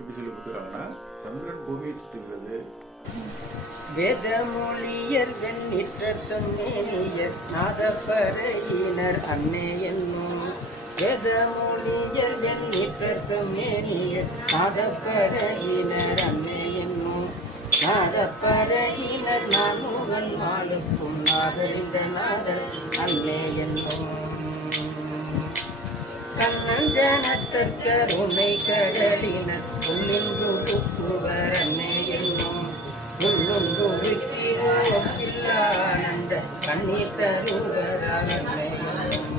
எப்படி சொல்லி கொடுக்குறாங்கன்னா, சந்திரன் பூமியை சுற்றுகிறது. வேதமொழியர் வெண்ணிற்றர் செம்மேனியர் நாதப்பறையினர் அன்னே என்னும். வேதமொழியர் வெண்ணிற்றர் செம்மேனியர் நாதப்பறையினர் அன்னே என்னும். நாதப்பறையினர் நான்முகன் மாலுக்கும் நாதறிந்த நாதர் அன்னே என்னும். கண்ணஞ்சனத்தர் உன்னை கடலினர் உள்ளின்றுவர் அன்னே என்னும். உள்ளுந்துருக்கி ஓப்பில்லானந்த கண்ணீர் தருவரால் அன்னே என்னும்.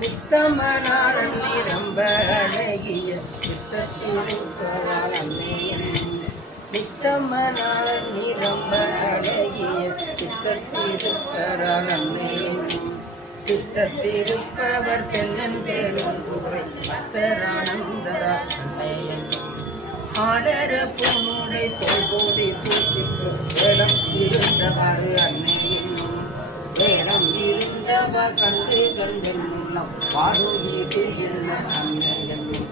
நித்தமனாளன் நிரம்ப அழகிய சித்தத்திருப்பரால் அன்னே என்னும். நித்தமனாளன் நிரம்ப அழகிய சித்தத்திருப்பரால் அன்னே என்னும். சித்தத்திருப்பவர் தென்னன் பெரும் குறை அத்தரானந்தரா அன்னை என்னும். ஆடர பொன்னுடை தோல்போதை தூக்கிட்டு வேடம் இருந்தவாறு அன்னை என்னும். வேடம் இருந்தவ கண்டு கண்டென்னும் பாடுயிது என்ன அன்னை என்னும்.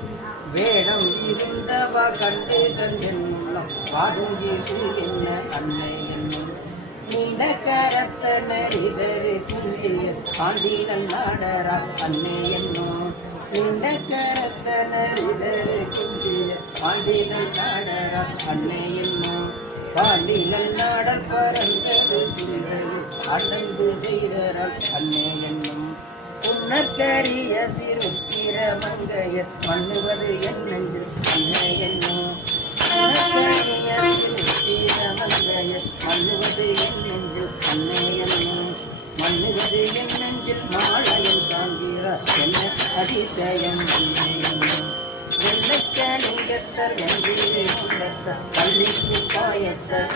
வேடம் இருந்தவ கண்டு கண்டென்னும் பாடுயிது என்ன அன்னை என்னும். நீலக்கரத்தன இதரு குஞ்சிய பாண்டிலன் நாடரா அன்னே என்னும். நீலக்கரத்தன இதரு குஞ்சிய பாண்டிலன் நாடரா அன்னே என்னும். பாண்டிலன் நாடல் பறந்தது சிறிதது அடர்ந்து செய்தரால் அன்னே என்னும். உன்னற்கரிய சிறுத்திர மங்கையர் மண்ணுவது என் நெஞ்சு அன்னே என்னும். மண்ணுவது என் நெஞ்சில் அன்னே என்னும். மண்ணுவது என் நெஞ்சில் மாலையில் காண்கிறார் என்ன அதிசயம் அன்னே என்னும். வெள்ளைக்கலிங்கத்தர் வெந்தீரை உள்ளத்தர் பள்ளிக்கு பாயத்தர்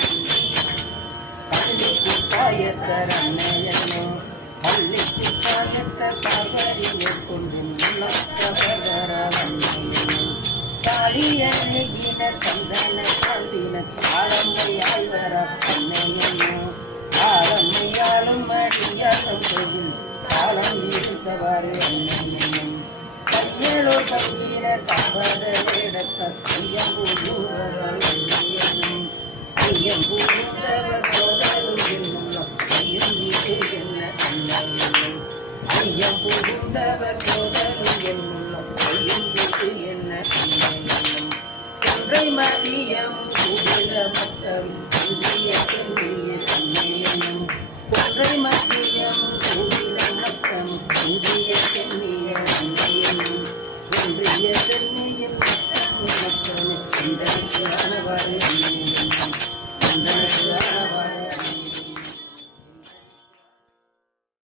அன்னே என்னும். பள்ளிக்கு பாயத்தர் காவரியை கொண்டு முன்னத்தவரால் அன்னே என்னும். தாளியணிகின சந்தன சந்தினர் ஆழமையாய் வர அன்னை என்னும். ஆழமையாலும் அடியாலும் கோவில் காலம் இருந்தவாறு அன்னை என்னும். கையலோ பங்கினர் தம்பத இடத்தார் ஐயம்பூவரால் அன்னை என்னும். ஐயம்பூவர் சோதரும் என்னும் ஐயம் இது என்ன அன்னை என்னும். ஐயம்பூவர் சோதரும் என்னும் ஐயம் இது என்ன அன்னை என்னும். ஒன்றை மதியம் கூடிய மக்கள் புதிய சென்னிய அன்னை என்னும். ஒன்றை மதியம் கூடிய மக்கள் புதிய சென்னிய அன்னை என்னும். ஒன்றிய சென்னியின் மக்கள் மக்கள் அந்தனுக்கு ஆனவாறு அன்னை என்னும். அந்தனுக்கு